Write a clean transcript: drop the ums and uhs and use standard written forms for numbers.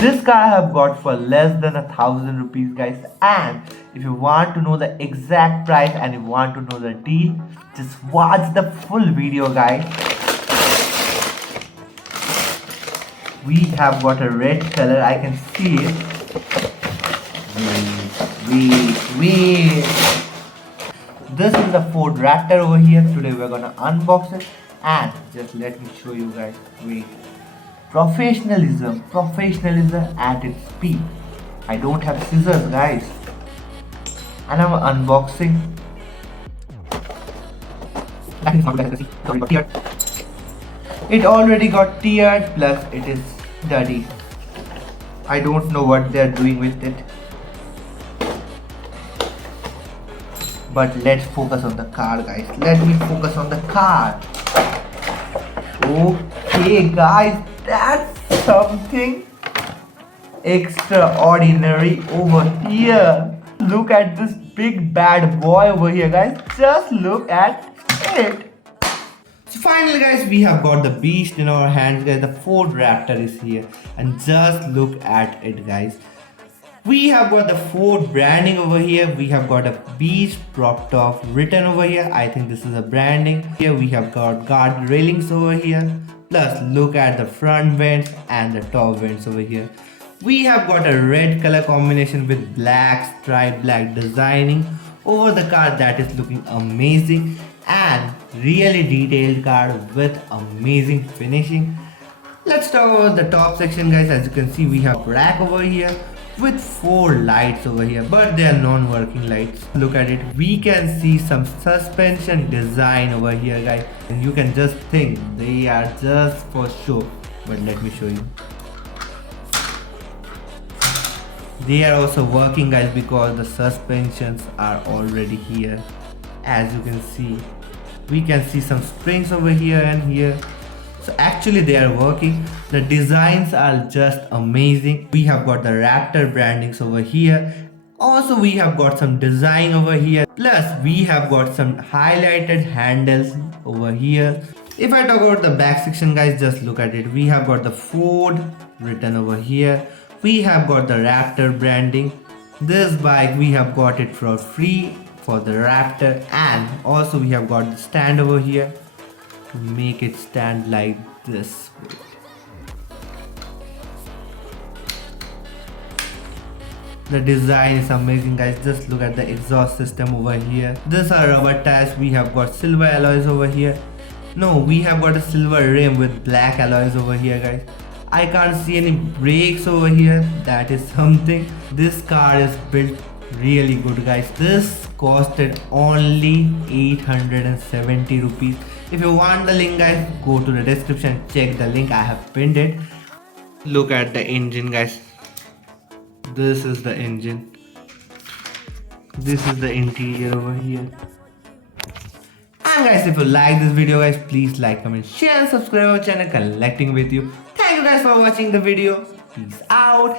This car I have got for less than 1,000 rupees, guys. And if you want to know the exact price and you want to know the deal, just watch the full video, guys. We have got a red color, I can see it. Wait. This is the Ford Raptor over here. Today we're gonna unbox it and just let me show you guys. Wait. Professionalism at its peak. I don't have scissors, guys. And I'm unboxing. It already got teared, plus it is dirty. I don't know what they're doing with it. But let's focus on the car, guys. Let me focus on the car. Okay, guys, that's something extraordinary over here. Look at this big bad boy over here, guys. Just look at it. So finally, guys, we have got the beast in our hands, guys. The Ford Raptor is here, and just look at it, guys. We have got the Ford branding over here. We have got a beast prop top written over here. I think this is a branding. Here we have got guard railings over here. Plus look at the front vents and the top vents over here. We have got a red color combination with black stripe black designing over the car that is looking amazing, and really detailed car with amazing finishing. Let's talk about the top section, guys. As you can see, we have rack over here with 4 lights over here, but they are non-working lights. Look at it. We can see some suspension design over here, guys, and you can just think they are just for show, but let me show you. They are also working, guys, because the suspensions are already here. As you can see, we can see some springs over here and here. So actually they are working. The designs are just amazing. We have got the Raptor brandings over here. Also we have got some design over here. Plus we have got some highlighted handles over here. If I talk about the back section, guys, just look at it. We have got the Ford written over here. We have got the Raptor branding. This bike we have got it for free for the Raptor, and also we have got the stand over here to make it stand like this. The design is amazing, guys. Just look at the exhaust system over here. These are rubber tires. We have got silver alloys over here. No, we have got a silver rim with black alloys over here, guys. I can't see any brakes over here. That is something. This car is built really good, guys. This costed only 870 rupees. If you want the link, guys, go to the description, check the link, I have pinned it. Look at the engine, guys. This is the engine. This is the interior over here. And guys, if you like this video, guys, please like, comment, share and subscribe our channel Collecting with You. Thank you guys for watching the video. Peace out.